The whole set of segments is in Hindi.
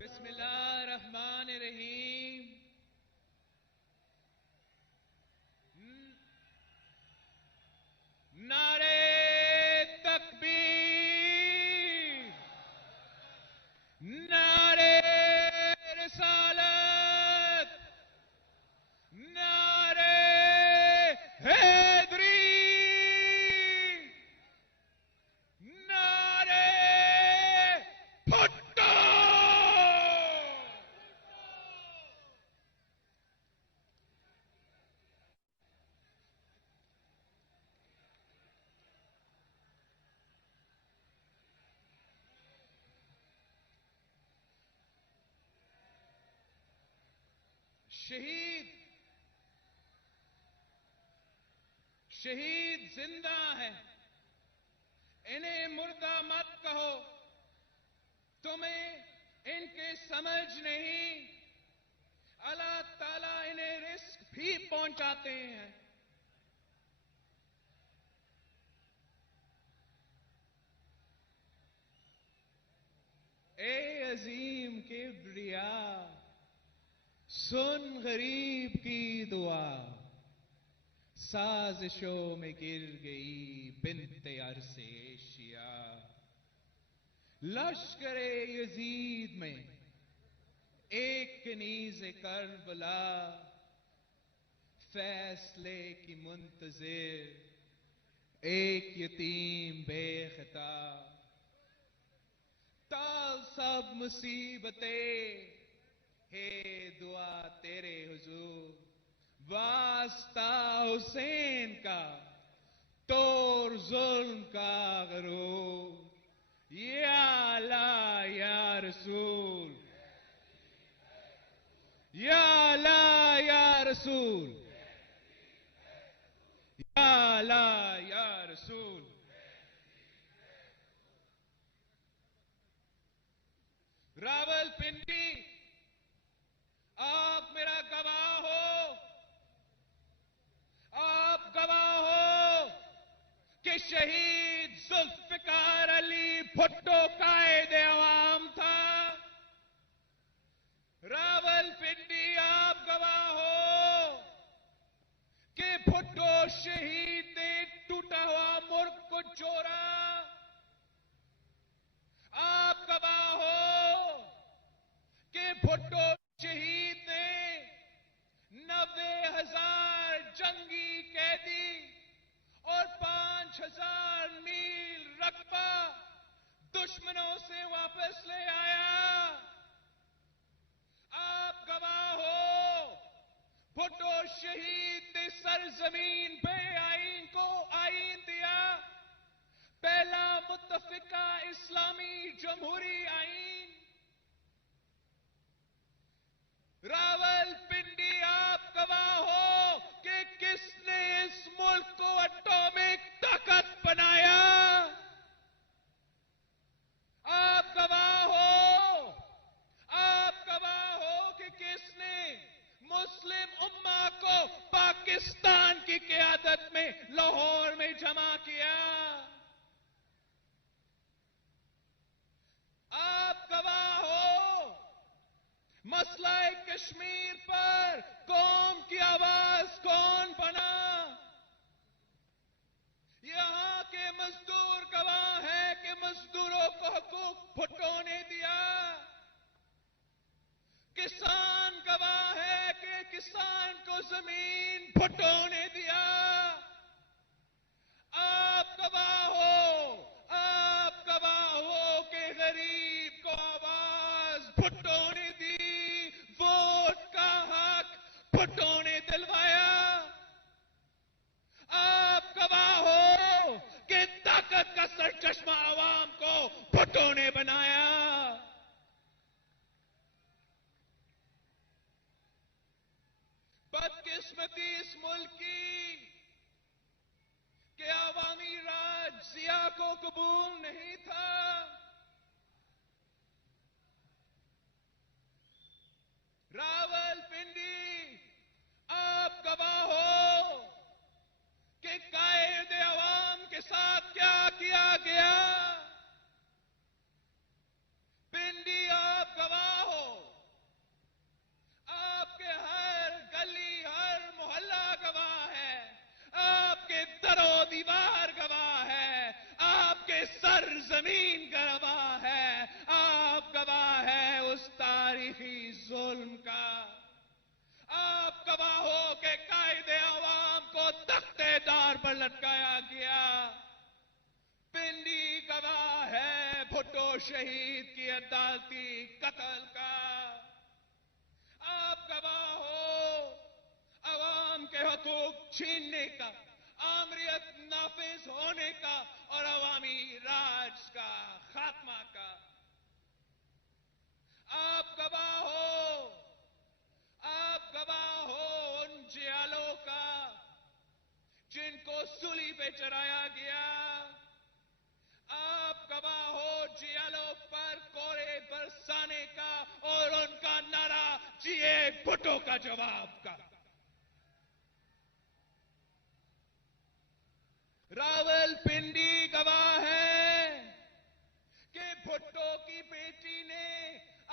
बिस्मिल्लाहिर्रहमानिर्रहीम। नारे तकबीर, नारे रिसालत, नारे हैदरी, नारे भुट्टो। शहीद शहीद जिंदा है, इन्हें मुर्दा मत कहो। तुम्हें इनकी समझ नहीं, अल्लाह ताला इन्हें रिस्क भी पहुंचाते हैं। ए अजीम किब्रिया, सुन गरीब की दुआ। साजिशों में गिर गई बिन्ते अरसे एशिया। लश्करे यजीद में एक कनीज़े करबला, फैसले की मुंतजिर एक यतीम बेखता। ताल सब मुसीबतें, हे दुआ तेरे हुजूर। वास्ता हुसैन का, तोर जुल्म का गरूर। या अल्लाह या रसूल, या अल्लाह या रसूल, या अल्लाह या रसूल। रावलपिंडी, आप मेरा गवाह हो। आप गवाह हो कि शहीद जुल्फिकार अली भुट्टो कायदे अवाम था। रावलपिंडी, आप गवाह हो कि भुट्टो शहीद ने टूटा हुआ मुल्क को जोड़ा। आप गवाह हो कि भुट्टो शहीद ने 90,000 जंगी कैदी और 5,000 मील रकबा दुश्मनों से वापस ले आया। आप गवाह हो, भुट्टो शहीद ने सरजमीन पे आईन को आईन दिया, पहला मुत्तफिका इस्लामी जमहूरी आईन। रावलपिंडी, आप गवाह हो कि किसने इस मुल्क को एटॉमिक ताकत बनाया। आप गवाह हो कि किसने मुस्लिम उम्मा को पाकिस्तान की क़यादत में लाहौर में जमा किया। आप गवाह हो, मसला कश्मीर पर कौम की आवाज कौन बना। यहां के मजदूर गवाह हैं कि मजदूरों को हकूक भुट्टो ने दिया। किसान गवाह है कि किसान को जमीन भुट्टो ने दिया। आप गवाह हो कि गरीब को आवाज भुट्टो ने दी, वोट का हक भुट्टो ने दिलवाया। आप गवाह हो कि ताकत का सरचश्मा आवाम को भुट्टो ने बनाया। बदकिस्मती इस मुल्क की कि अवामी राज जिया को कबूल नहीं था। रावलपिंडी, आप गवाह हो कि कायदे अवाम के साथ क्या किया गया। पिंडी, आप गवाह हो सरजमीन गवाह है, आप गवाह है उस तारीखी जुल्म का। आप गवाह हो कि कायदे अवाम को तख्तेदार पर लटकाया गया। पिंडी गवाह है भुट्टो शहीद की अदालती कत्ल का। आप गवाह हो अवाम के हकूक छीनने का, आमरियत नाफिज होने का और अवामी राज का खात्मा का। आप गवाह हो उन जियालों का जिनको सूली पे चढ़ाया गया। आप गवाह हो जियालों पर कोरे बरसाने का और उनका नारा जिए भुट्टो का जवाब का। रावलपिंडी गवाह है कि भुट्टो की बेटी ने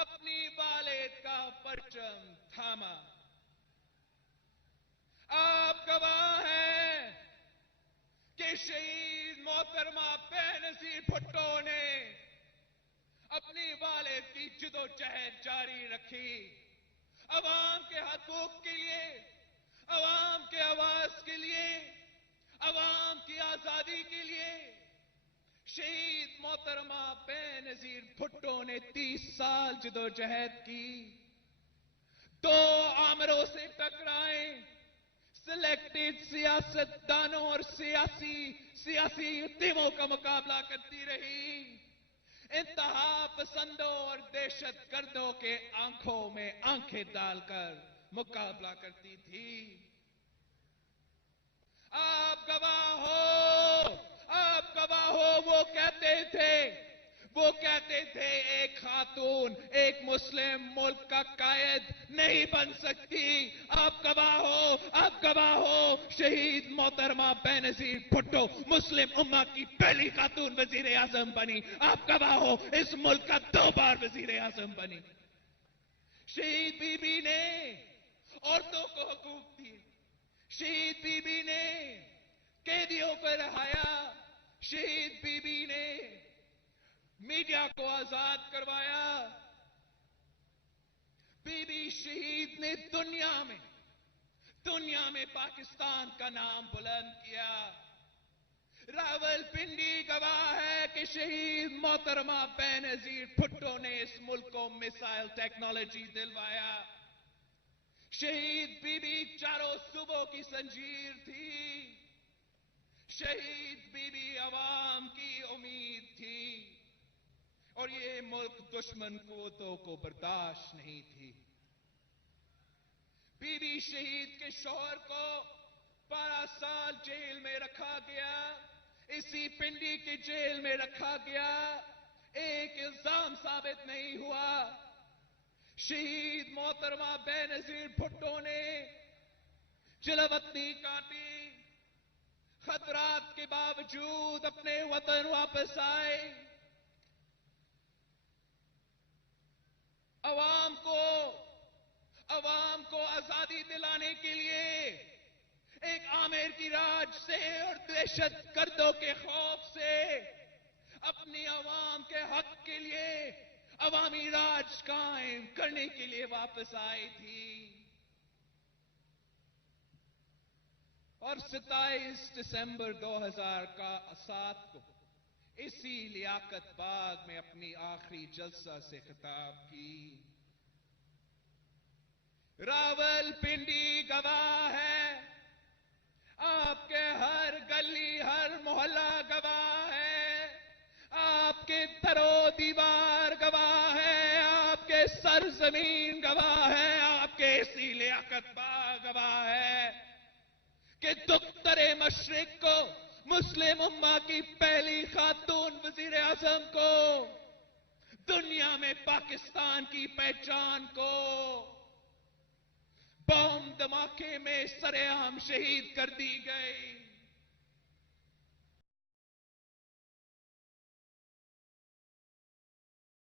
अपनी वालिद का परचम थामा। आप गवाह हैं कि शहीद मोहतरमा बेनजीर भुट्टो ने अपनी वालिद की जिदोजहद जारी रखी। अवाम के हकूक के लिए, अवाम के आवाज के लिए, अवाम की आजादी के लिए शहीद मोहतरमा बेनजीर भुट्टो ने 30 साल जिदोजहद की। 2 आमरों से टकराए, सिलेक्टेड सियासतदानों और सियासी युद्धियों का मुकाबला करती रही। इंतहा पसंदों और दहशत गर्दों के आंखों में आंखें डालकर मुकाबला करती थी। आप गवाह हो वो कहते थे एक खातून एक मुस्लिम मुल्क का कायद नहीं बन सकती। आप गवाह हो शहीद मोहतरमा बेनजीर भुट्टो मुस्लिम उम्मा की पहली खातून वजीर आजम बनी। आप गवाह हो इस मुल्क का 2 बार वजीर आजम बनी। शहीद बीबी ने औरतों को हकूक दिए। शहीद बीबी ने कैदियों को रिहाया। शहीद बीबी ने मीडिया को आजाद करवाया। बीबी शहीद ने दुनिया में पाकिस्तान का नाम बुलंद किया। रावलपिंडी गवाह है कि शहीद मोहतरमा बेनजीर भुट्टो ने इस मुल्क को मिसाइल टेक्नोलॉजी दिलवाया। शहीद बीबी चारों सूबों की जंजीर थी। शहीद बीबी अवाम की उम्मीद थी और ये मुल्क दुश्मन कुव्वतों को बर्दाश्त नहीं थी। बीबी शहीद के शौहर को 12 साल जेल में रखा गया। इसी पिंडी की जेल में रखा गया। एक इल्जाम साबित नहीं हुआ। शहीद मोहतरमा बेनजीर भुट्टो ने जलवतनी काटी। खतरात के बावजूद अपने वतन वापस आए। अवाम को आजादी दिलाने के लिए एक आमिर की राज से और दहशत गर्दों के खौफ से अपनी अवाम के हक के लिए अवामी राज कायम करने के लिए वापस आई थी। और 27 दिसंबर 2007 को इसी लियाकत बाग में अपनी आखिरी जलसा से खिताब की। रावलपिंडी गवाह है, आपके हर गली हर मोहल्ला गवाह है, आपके दरो दीवार गवाह है, आपके सरजमीन गवाह है, आपके इसी लियाकत बाग गवाह है कि दुख्तरे मशरिक को मुस्लिम उम्मा की पहली खातून वजीर आजम को दुनिया में पाकिस्तान की पहचान को बम धमाके में सरेआम शहीद कर दी गई।